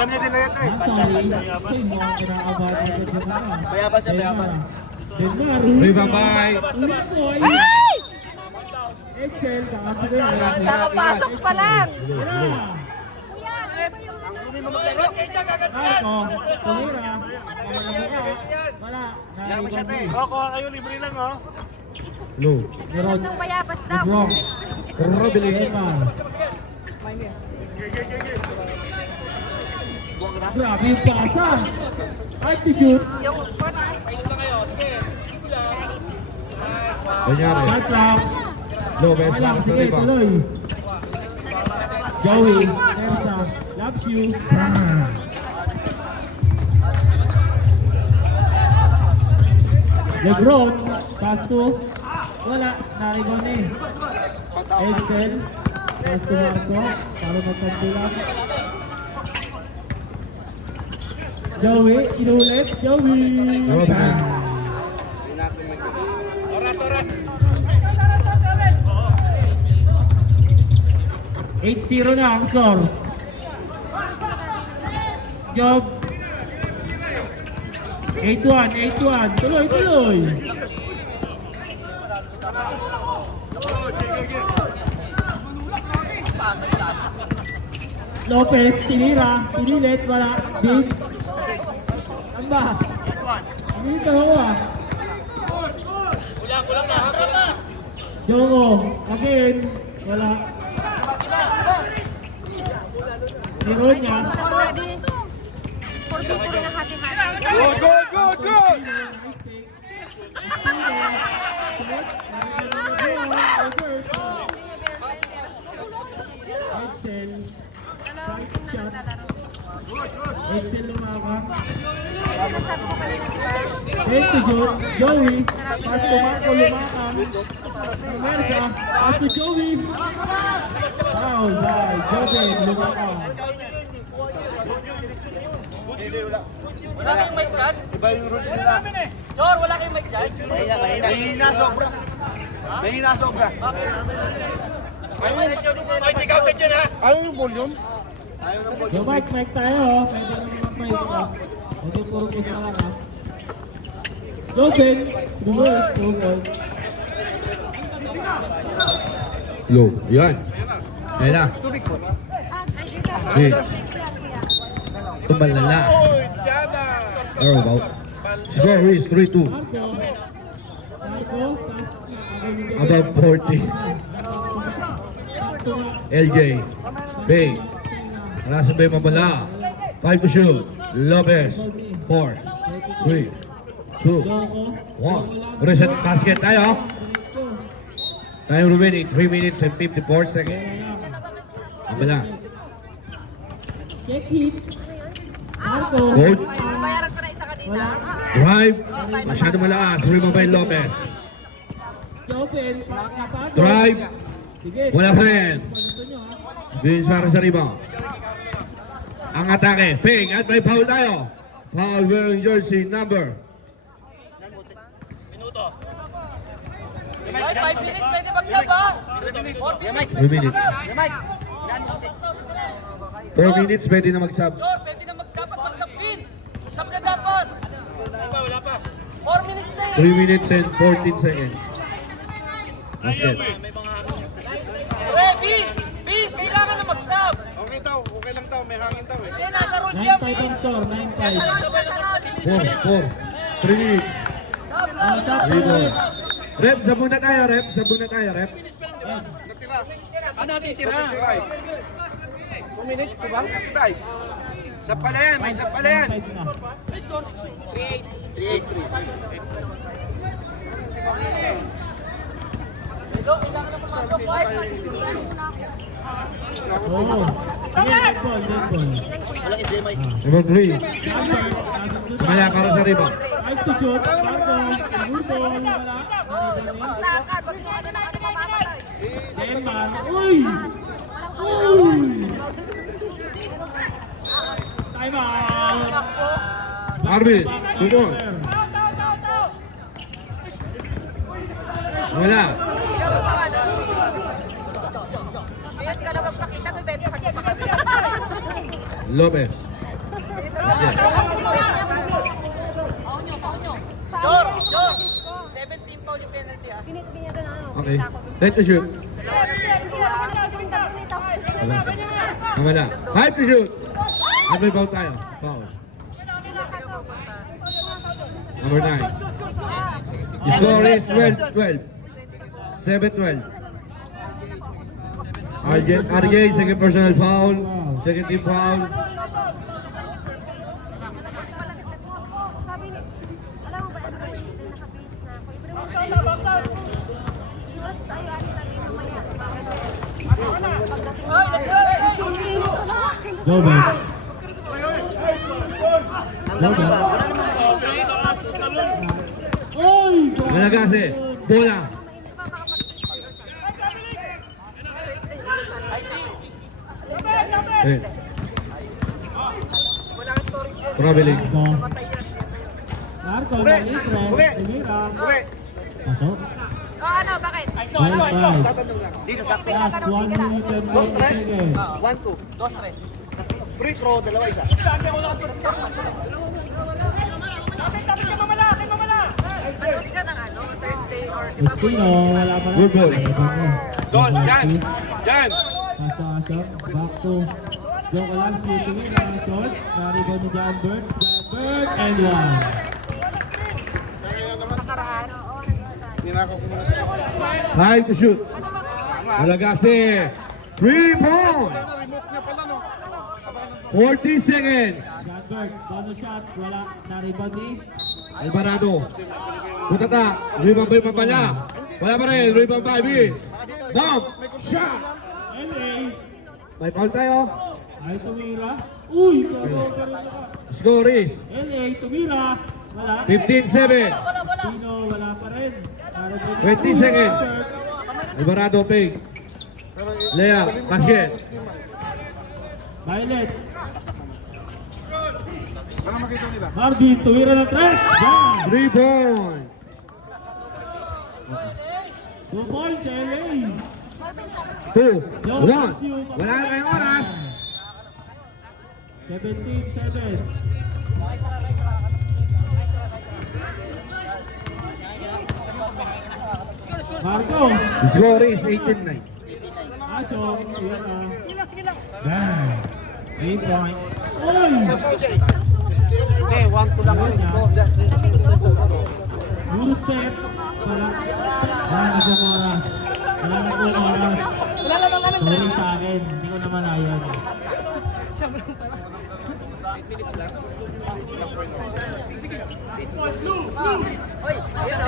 Alam niya din lang ito eh. Bayabas siya, bayabas. Bye-bye. Ay! Kakapasok pa lang. Diyan mo siya ito eh. Ako, ayun, libre lang, oh. No. Itong bayabas daw. Wrong. Robin. Grabe yung pasa. Attitude. Yung first. Kunyari. Patrap. Lopez Wala, lang sa sige, rebound. tuloy. Joey, Elsa, loves you. Lebron, pass to. Wala, naribon eh. Excel, pass to Marco, para magpagtulang. Joey, inulit, Joey. Robin. Oras. 8-0 na ang score. Job. 8-1. Tuloy. Lopez, pinilit, wala. Diggs. Ano ba? Dito ako ah. Kulang na. Jongo, again. Wala. Zero niya. Ready? 4v4 na hati-hati. Good! Excel. Dalawang team na naglalaro. Excel lumaban. Ay, sinasabi ko kanina, diba? Save to Joey. Pass to Marco, lumakan. Mersa. Pass to Joey. Foul by Joven, lumakan. Wala kayong mic dyan? Iba yung rules nila. Jor, wala kayong mic dyan? Mahina sobra. Ay, take out dyan, ha? Ayaw yung volume. Yo, mic tayo. Pwede naman mic ko. Pwede puro kiss na lang ha. Joven, reverse, no goal. Low. Yan. Ayan na. Ay, dito. Hey. Kuya. Tumbal na lang. Or about. Score is 3-2. Marco, Above 40. LJ. Bay. Nasa Bay Mabala. 5 to shoot. Lopez. 4, 3, 2, 1. Reset basket tayo. Time remaining 3 minutes and 54 seconds. Mabala. check hit. Marco, Hold. Bayaran ko na isa kanina. Drive. Masyado malakas. Remabay Lopez. Joven, kapag. Drive. Sige. Wala friend. Gusto nyo ha. Vince para sa rebound. Ang atake. Ping. At may foul tayo. Foul wearing jersey number. Ay, 5 minutes pwede mag-sub, ha? 3 minutes. 4 minutes pwede na mag-sub. Jor, pwede na dapat mag-sub din. Sub na dapat. Wala pa. 4 minutes na 3 minutes and 14 seconds. Basket. Vince, kailangan na mag-sub. Okay lang daw, may hangin daw eh. Hindi, nasa rules yan, 9-5 ang Vince. score, 9-5. 4. 3 minutes. Rebound. Rep, sabon na tayo, rep. Ano titira? 2 minutes, di ba? Sa pala yan, may sa pala yan. 9-5 na. 3-8-3. Hello, kailangan na pumasok. Oo. Sige, red ball. Number 3. Sumala para sa rebound. Nice to shoot. Marco, good ball. Wala. Sakad, pag ano na ano mamamatay. Demar. Uy! Uy! Time out. Marvin, tumon. Wala. Ngayon ka na magpakita, may bento ka. Lopez. Jor, 17 foul yung penalty ah. Ganyan doon ano. Okay. Ready to shoot. Wala siya. Tama na. 5 to shoot. At may foul tayo. Foul. Number 9. The score is 12-12. 7-12. RJ, second personal foul. Second team foul. Alam mo ba, ano ba yung naka-base na ako? Oras tayo, alis natin mamaya. Pagdating Jobert. Jobert. Oy! Malagase. Bola. Eh. Traveling. Marco, maliit rin. Tumira. Pasok. ano, bakit? Bye, bye. Dito sa Last 1 minute and 20 seconds. 1-2. 2-3. Free throw, dalawa isa. Manood ka ng ano, Thursday or di ba? Espino, wala pa lang. Good ball. Don, yan. Yan. Pasok. Back to Joe Calan, shooting in ang short. Nariban ni John Bird. John Bird and one. Nakaraan. Time to shoot. Malagase. 3 point. 40 seconds. John Bird, bonus shot. Wala. Nariban ni Alvarado. Putata. Rebound ba yung pabala? Wala pa rin. Rebound by Vince. Bomb. Shot. LA. May foul tayo. Ay tumira. Uy! Crossover na. Score is LA, tumira. Wala. 15-7. Espino, wala pa rin. Nariban ni 20 seconds. Alvarado, fake. Lea, basket. Violet. Marvin, tumira ng 3. Yan! 3 point. 2 points, LA. 2, 1. Wala na kayong oras. 17-7. Marco. The score is 18-9. Aso. Bang. 8 points. Oy! Okay, 1-2 lang. Puro step. Wala na pong oras. Wala na pong oras. Sorry sa akin. Hindi ko naman ayon.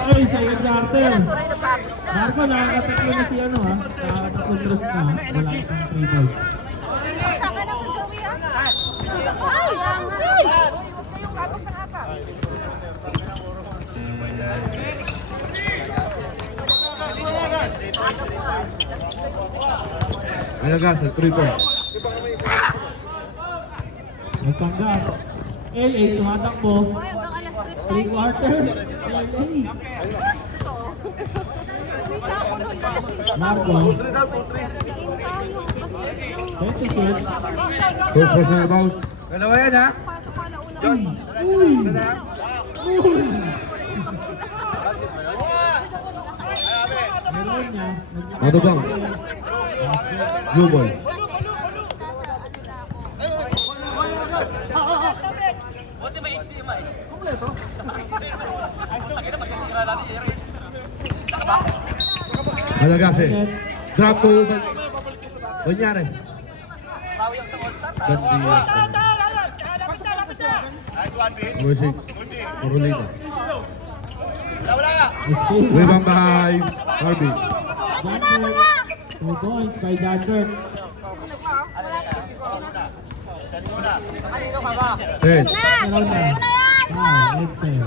Ay, second quarter. Tuloy na pagod na. Marco, nakakatatlo na si ano ha. Nakakatatlo dress na. Wala na pang 3 balls. Sa akin ako, Joey, ah. Ay! Ay! Huwag kayong kapag ng apak. Malagase, 3 point. Nagpanggap. LA, tumatakbo. Ay, hanggang alas 3 3 quarters. Marco. 20 shots. First personal foul. Dalawa yan ha. Uy! Uy! Meron niya. Ano bang? Blue ball. Buti may HDMI. Sakit na pagkasira natin, Jerry. Malagase. Drop to. Kunyari. Bawi ang sa All-Star. Number 6. Corolita. Espino. Rebound by Harvey. Danbert. 2 points by Danbert. 10. Meron na. Let's say.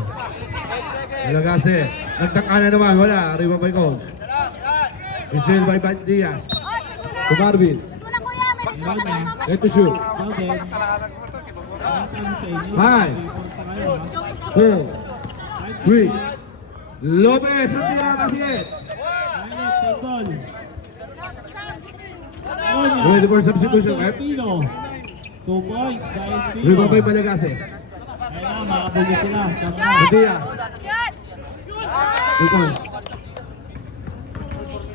Malagase. Nagtaka na naman. Wala. Rebound by Coach. Israel by Van Diaz. To Marvin. Meron na. Let to shoot. Loaded. 5, 4, 3. Lopez ang tira na siya. Ready for substitution, Pep? Espino. 2 points dahil Spino. Rebound by Malagase. Kailangan makabuli sila. Padilla. Shot! 2 points.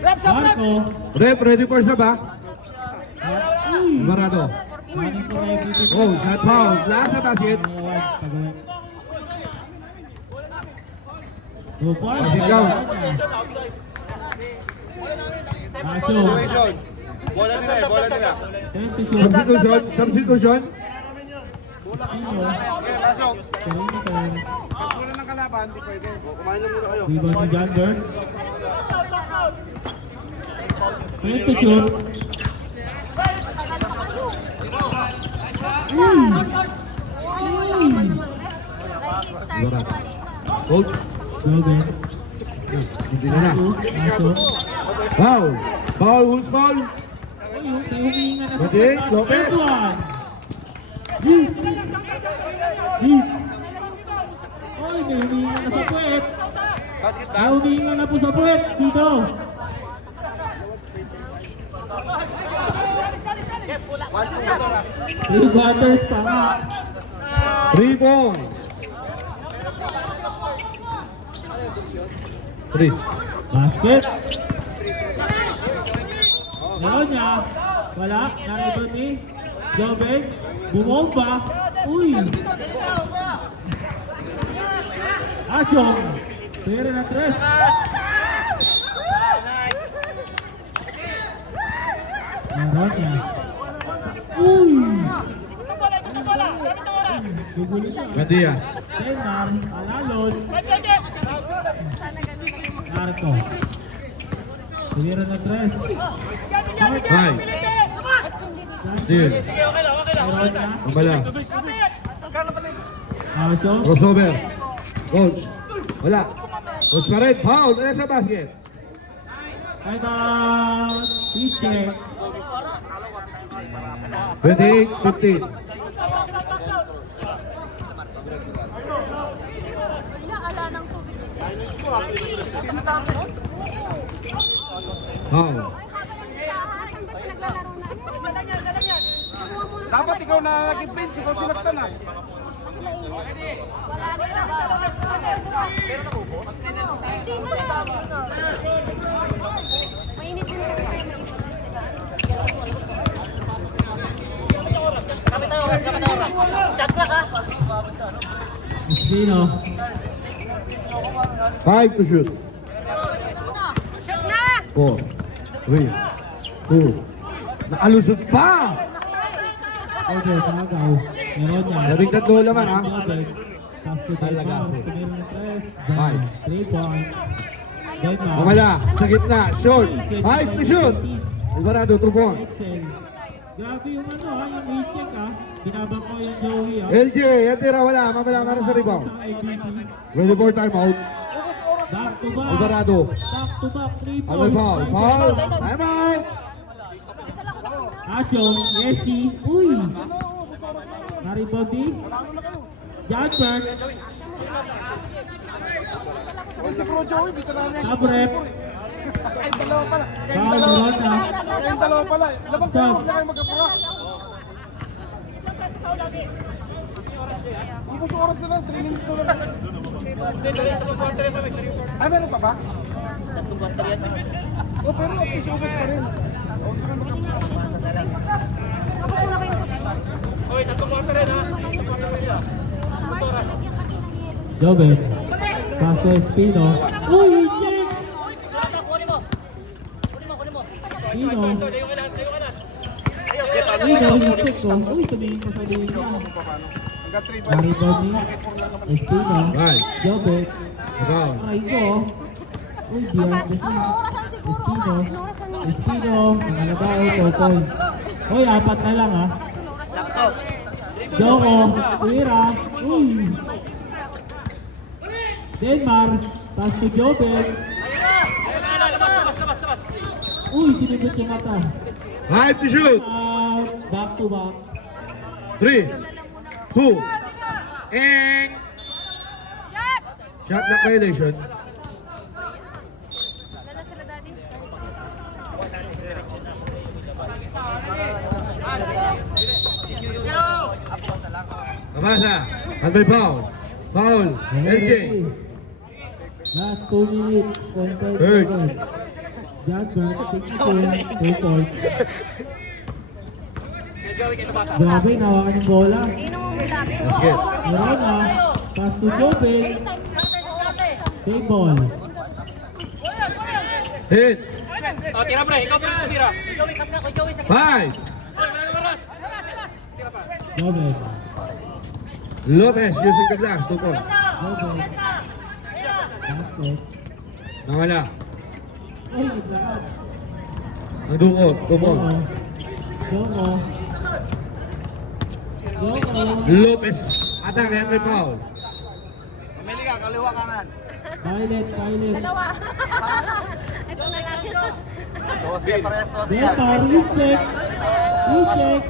Marco. Rep, ready for sub ha? Uy! Alvarado. Running for MVP. Oh, shot foul. Last sa basket. Pagawin. 2 points. Basket count. Asyo. Bola nila, bola nila. 10 to shoot. Substitution. Substitution. Spino. Pasok. Perimeter. Bola ng kalaban, hindi pwede. Kumain lang muna kayo. Rebound ni John Bert. 10 to shoot. Alvarado. Coach. Joven. Hindi na na. Asyo. Foul. Foul. Who's foul? Ayun, may humihinga na sa Pwede, puwet. Lopez. Third one. Yes. Yes. Oy, may humihinga na sa puwet. Basket May humihinga na po sa puwet. Dito. Three quarters pa nga. 3 points. 3. Basket. Meron niya. Wala. Narito ni Joven. Bumomba. Uy. Asyong. Pero na tres. Meron niya. Uy. Gugulo siya. Matias. Tenar. Alalon. Sana ganun lang yung mga... Narito. Pero na tres. 5. Steal. Meron niya. Ambala. Asyong. Crossover. Coach. Wala. Coach pa rin. Foul. Ano sa basket? Time out. Teacher. 28-15. Ala ng tubig si Sir. Foul. Naglalaro na. Dapat ikaw na nag-bench, ikaw sinaktan na. Wala nila. Sino lang? Mainit din kasi tayo mainit. Spino. 5 to shoot. Shoot na! 4. 3. 2. Nakalusot pa! Okay, tagaw. Meron niya. Labing tatlo naman ha. Talaga. Five. 3 points. Right now. Mamala. Sa gitna. Short. 5 to shoot. Alvarado 2 points. Grabe yung ano ha, yung weekend ha. Binabang ko yung Joey ha. LJ. Yan tira wala. Mamala ka rin sa rebound. Ready for timeout. Back to back. Alvarado. Back to back. 3 Ano points. foul? Foul. Timeout. Asyong. Yesi. Uy. Naribody. Jadberg. Oy, si Bro Joey, veterano na. Tabrep. Ay, dalawa pala. Foul meron na. Ay, dalawa pala. Labag kayo, huwag na kayo magkapura. Ang puso oras na lang, 3 minutes na lang. Ay, meron pa ba? Oh, pero at least ubos pa rin. Kapag muna ba yung puti? Joven. Pass to Espino. Uy, check! Espino. Espino, check ko. Uy, tumingin ko sa dulo niya. Hanggang 3 ba? Naribody. Espino. Right. Joven. Down. Aray ko. Uy, behind the scene. Orasan siguro. Espino. Orasan mo. Espino. Nangalabao, Tokol. Uy, apat na lang ha. Joko. Tuwira. Uy. Denmar. Pass to Joven. Uy, sinibot yung mata. 5 to shoot. Back to back. 3. 2. And Shot! shot na violation. Wala na sila, Daddy. Tabasa. Handball foul. Foul. LJ. Last 2 minutes. 20 Third. seconds. Jasper, 62, 2 points. Grabe, nawakan yung bola. Sino mo bilapin? Basket. Verona, pass to Jobe. Take ball. Hit. Oh, tira pre, ikaw pa tira. 5. Jobe. Lopez using the glass. 2 points. Jobe. Basket. Nawala. Ay, naglakad. Ang dukot. 2 points. Jomo. Jomo. Lopez. Atake. Handball foul. Pamili ka, kaliwa kanan. Violet, Violet. Dalawa. Ito na lang. 12, parehas 12 yan. Zeta, recheck. Recheck.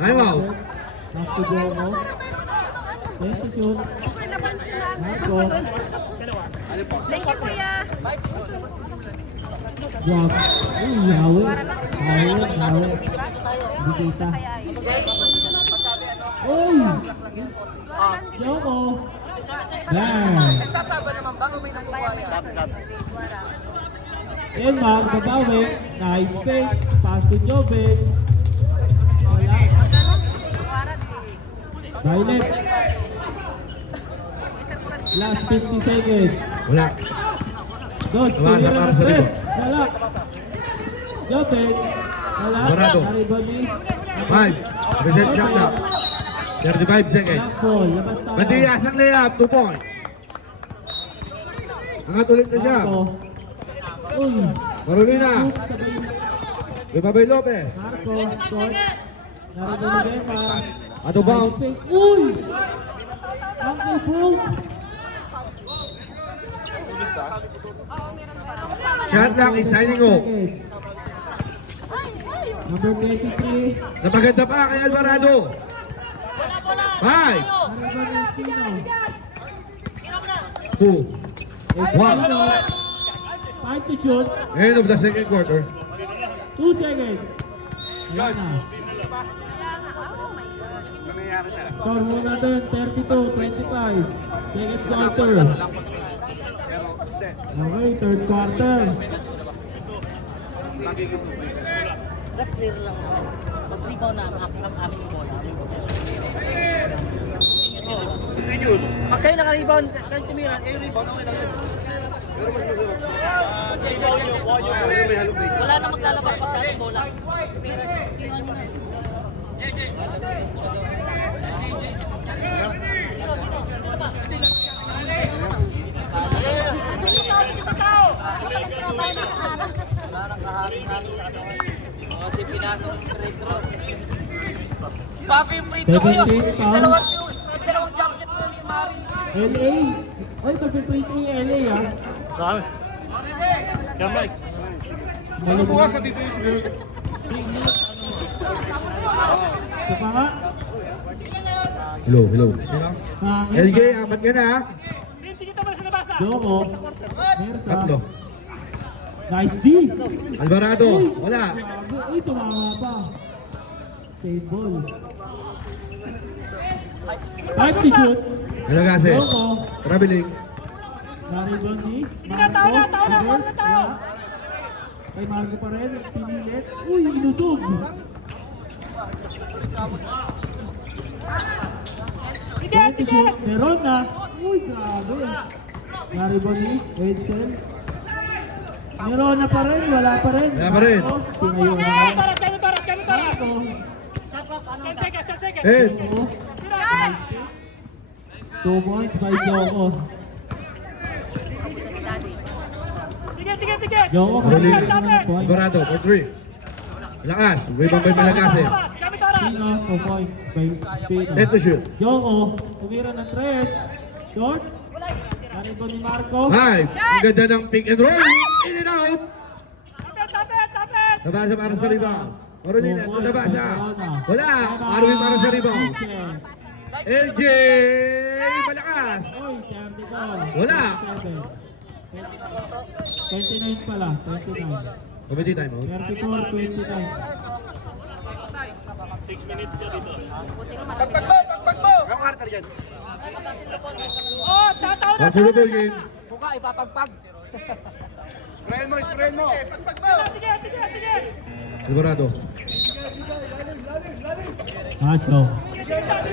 Time out. Pass to Jomo. Thank you, shoot. Napansin lang. Marco. Thank you, kuya. Drop. Uy, yawi. Yawi. Hindi kita. Kaya ay. Uy! Jomo. Bang! Nagsasaba naman ba kung may nagbubuhay? Wala. Emma, babawi. Nice fake. Pass to Jobe. Wala. Wala di. Violet. Last 50 seconds. Wala. Dos, Wala, clear para ang sa press. likod. Wala. Jobe. Wala. Dorado. Naribani. 5. Present shot na. 35 seconds. Last ball. Labas tayo. Matias ang layup. 2 points. Angat ulit na siya. Marco. Uy. Carolina. Sabay. Ibabay Lopez. Marco. Short. Naribani Emma. Ato bound. Nice fake. Uy! Uncle Boom. Shot lang is signing off. Number 23. Napaganda pa kay Alvarado. 5. Naribani Pino. 2. 1. Time to shoot. End of the second quarter. 2 seconds. Yan na. Kaya nga. Oh my God. Nangyayari na. Score muna din. 32-25. Second quarter. Okay, third quarter. Pag kayo naka-rebound, kayo tumira, kayo rebound, okay lang yun. Wala na maglalabas pa sa ating bola. Kasi pinasok yung free throw. Bago yung free throw kayo. 17 pounds. Dalawang jump shot mo ni Mari. LA. Ay, pag-free throw yung LA ah. Saan? Yan, Mike. Bukas sa dito yung Ito pa nga. Hello, hello. Hangin. LJ, apat ka na ha. Jomo. Mersa. 3. Nice D. Alvarado, wala. Uy, tumama pa. Save ball. Time to shoot. Nalagase. Jomo. Traveling. Naribani. Marco. Reverse. Wala. Kay Marco pa rin. Pinilit. Uy, inusog. Time to shoot. Meron na. Uy, grabe. Naribani. Edsel. Meron na pa rin. Wala pa rin. Wala pa rin. Marco, tinayo na. Marco. 8. Jomo. Shot! 2 points by Jomo. Si Daddy. Jomo. Rolling. Points. Alvarado for 3. Lakas. Rebound by Malagase. Pino, 2 points by Pino. Net to shoot. Jomo, tumira ng 3. Short. Naribo ni Marco. 5. Ang ganda ng pick and roll. In and out. Nabasa para sa rebound. Carolina, ito nabasa. Wala. Marvin para sa rebound. LJ. Malakas. Oy, 34. Wala. 29 pala, 29. Committee time out. 34, 29. 6 minutes ka dito. Buti ko Wrong Carter dyan. Back to the ball game. Mukha, ipapagpag. Sprayin mo. Alvarado. Asyo.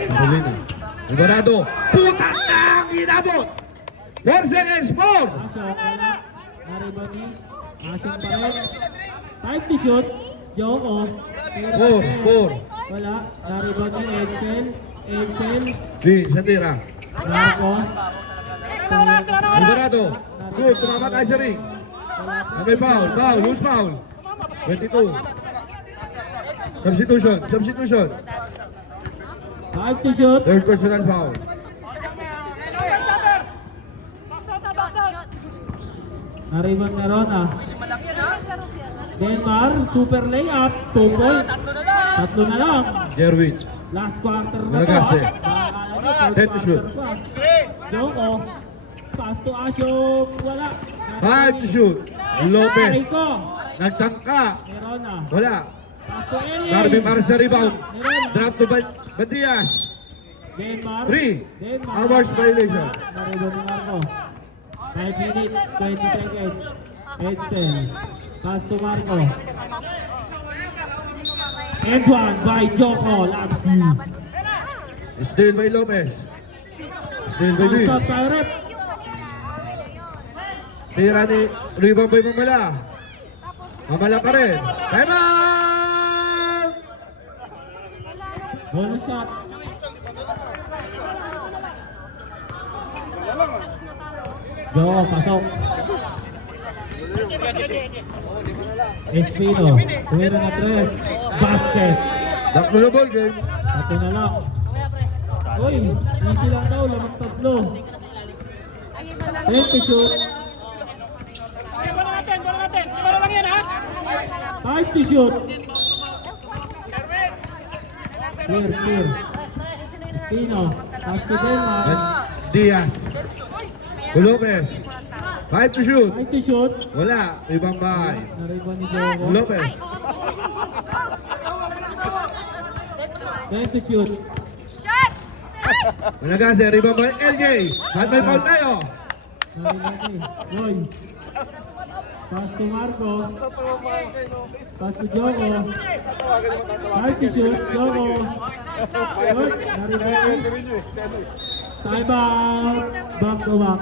Carolina. Alvarado. Putas na ang inabot. 4 seconds more. Asyo. Wala. Na-rebound ni. Asyo pa rin. 5 to shoot. Joko. 4. Wala. Na-rebound ni Edsel. Di, sa tira. Marco. Alvarado. Good, tumama tayo sa ring. May foul, loose foul. 22. Substitution. 5 to shoot. Third personal foul. Na-rebound ni Rona. Denmar. Super layup. 2 points. Tatlo na lang. Jerwin. Last quarter na to. Malagase. ah. 10 to shoot. Joko. Pass to Asyo. Wala. 5 to shoot. Lopez. Rico. Nagtangka. Ni Rona. Wala. Pass to Eli. Garvin para sa rebound. Ni Rona. Drop to Bandias. Denmar. 3 Denmar. hours violation. Na-rebound ni Marco. 5 minutes, 20 seconds. Edsel. Pass to Marco. And one by Joko. Lapsi. Steal by Lopez. Steal by Luis. Pass out rep. Tira ni rebound by Mamala. Mamala pa rin. Time out! Bonus shot. Joko, pasok. Espino. Tuwira na 3. Basket. Back to the ball game. Pati na lang. Uy, easy lang daw. Lamang tatlo. 20 shoot. 5 to shoot. Clear. Pino. Pass to Denmar. Diaz. Lopez. 5 to shoot. 5 to shoot. Wala. Ibang bahay. Nariban ni Joko. Lopez. 10 to shoot. Shot! Malagase. Rebound by LJ. Saan may foul tayo? Nariban ni Roy. Pass to Marco. Pass to Joko. 5 to shoot. Joko. Good. Nariban ni. Time out. Back to back.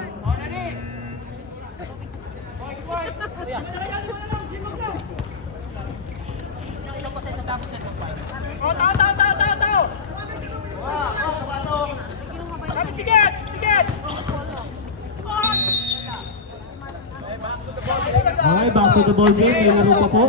Okay, back to the ball game. May laro pa po.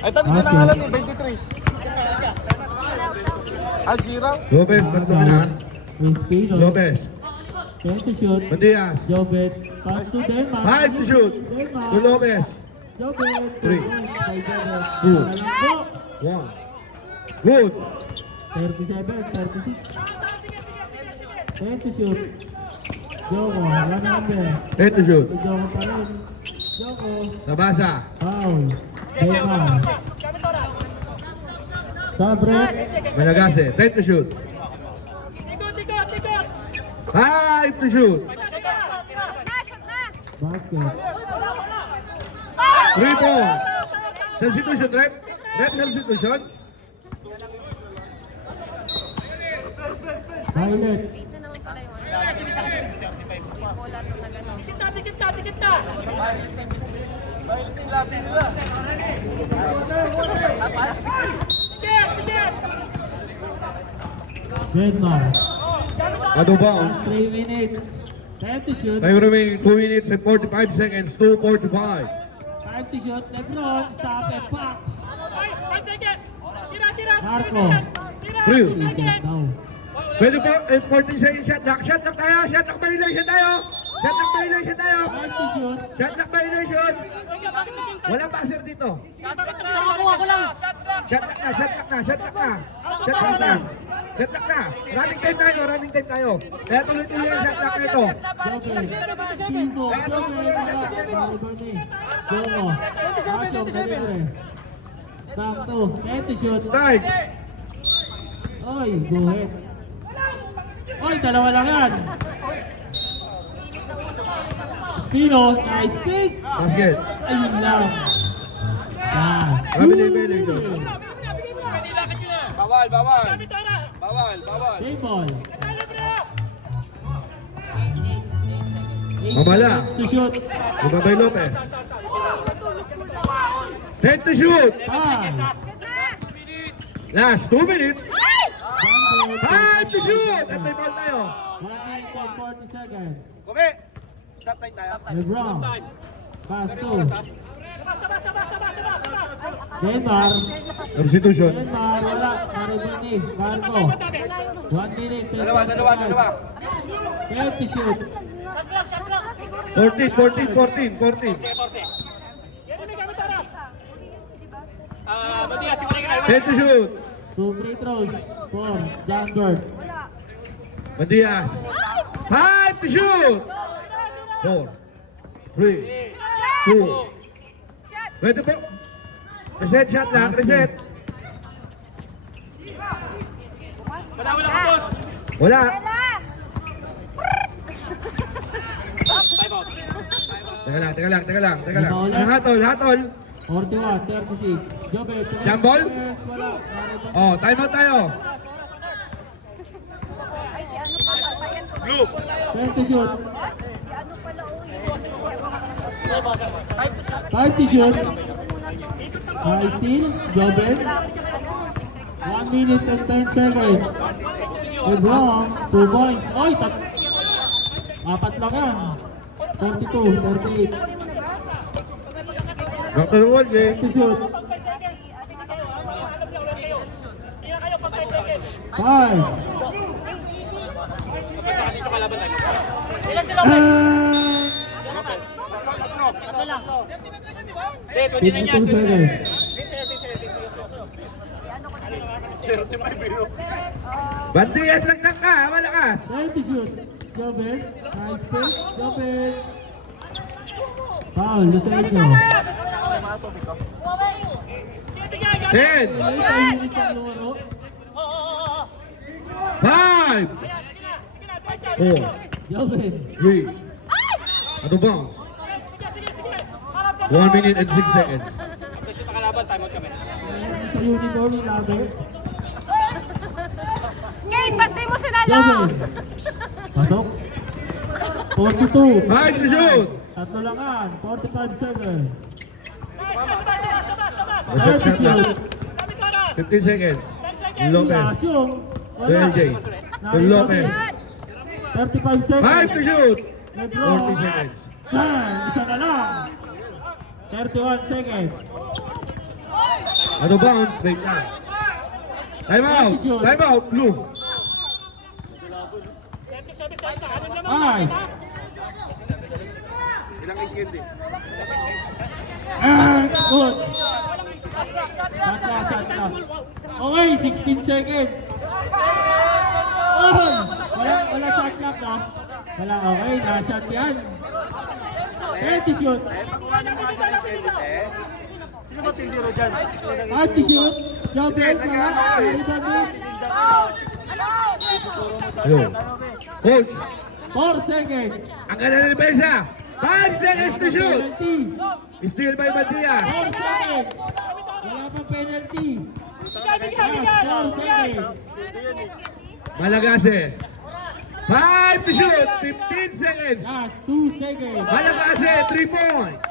Ay, tabi din ang alam ni 23. Aljira. Lopez. Tatlo ka na. With Pino. Lopez. 10 to shoot. Bandias. Jobet. Pass to Denmar. 5 to shoot. To Lopez. Jobet. 3. 2. 1. Good. 37, 36. 10 to shoot. Joko, one number. 10 to shoot. Joko pa rin. Joko. Tabasa. Foul. Denmar. Sabrek. Malagase. 10 to shoot. 5 to shoot. Shot na! Basket. 3 points. Substitution, rep. Rep substitution. Violet. Eight na naman pala yung ano. Bola to na gano'n. Denmar. Out of bounds. Last 3 minutes. 10 to shoot. Time remaining 2 minutes and 45 seconds. 2:45. 5 to shoot. Lebron. Stop and box. Marco. Real. Reset now. Pwede po, 14 seconds shot. Shot lang tayo. Shot lang Manila. Shot tayo. Shot clock violation tayo. Time to shoot. Shot clock violation. Walang buzzer dito. Nakakuha ko lang. Shot clock na, shot clock na, shot clock na. Shot clock na. Shot clock na. Running time tayo, running time tayo. Kaya tuloy-tuloy ang shot clock na ito. Joven. Pivo. Joven. Maribani. Jomo. Pasok. Kadere. Sakto. Time to shoot. Start. Oy, go ahead. Oy, dalawa lang yan. Pino, nice kick. Basket. Ayun lang. Pass. Sabi ni Beling to. Bawal, bawal. Bawal, bawal. Game ball. Mabala. To shoot. Babay Lopez. 10 to shoot. Pass. Last 2 minutes. Bundle. Time to shoot. At may ball tayo. 1 minute and 40 seconds. Kumi. Stop time tayo. LeBron. Pass to. Denmar. Substitution. Denmar, wala. Maribani. Marco. 1 minute. 10 Dalawa, dalawa, dalawa. 30 shoot. 14, 14, 14, 14. Matias, siguro ka 10 to shoot. 2 free throws. 4. John Bird. Matias. 5 to shoot. 4, 3, 2. Pwede po. Reset shot lang, reset. Wala ka, boss. Wala. Time out. Teka lang. Hatol, hatol. 41, 36. Jobet. Jump ball? Wala. Maribani. Oh, time out tayo. Ay, si ano pala, bayan ko. Blue. 30 shoot. Si ano pala, uy. 30 shoot. High steal. Jobet. 1 minute and 10 seconds. LeBron. 2 points. Oy, apat lang yan. 42, 38. Dr. Wall, game. 30 shoot. 5. Hindi, 20 na 52 yan. seconds. Bandias lang ka, malakas. 30 shoot. Jobet. Nice pass. Jobet. Foul. Lucenio. 10, Late ay yung isang loro. 5, 4, Jobet. 3. Ano bounce? 1 minute and 6 seconds. Tapos yung nakalaban, time out kami. Sa uniform ni Laber. Kate, ba't di mo sinalo? Jobet. Pasok. 42. 5 to shoot. Tatlo lang yan. 45 seconds. Reset 30 shot lang. shoot. 15 seconds. Lopez. Last yung. To Wala. LJ. To Lopez. 35 seconds. 5 to shoot. LeBron. 40 seconds. Isa na lang. 31 seconds. Ano bounce? Break na. Time out. Time out. Blue. Ay. Ilang case game din? And good. Shot. Okay, 16 seconds. Oh, wala shot clock na. Wala, okay, na-shot yan. 30 shoot. Sino ba si Zero dyan? 30 shoot. Jobet, wala. Maribani. Hello. Coach. 4 seconds. Ang ganda ng depensa. 5 seconds to shoot. Penalty. Steal by Bandias. 4 seconds. Wala pang penalty. 4 seconds. Malagase. 5 to shoot. 15 seconds. Last 2 seconds. Malagase. 3 points.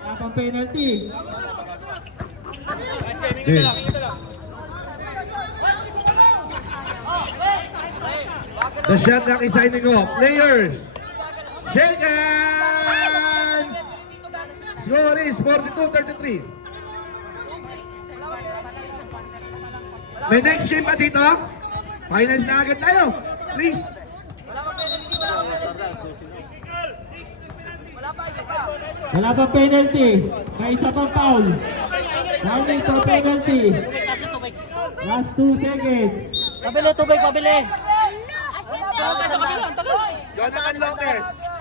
Wala pang penalty. Okay. The shot clock is signing off. Players, shake hands! Score is 42-33. May next game pa dito? Finals na agad tayo. Please. Wala pa penalty. May isa pang foul. Warning for penalty. Last 2 seconds. Kabili, tubig, kabili. Aswinte. Jonathan Lopez.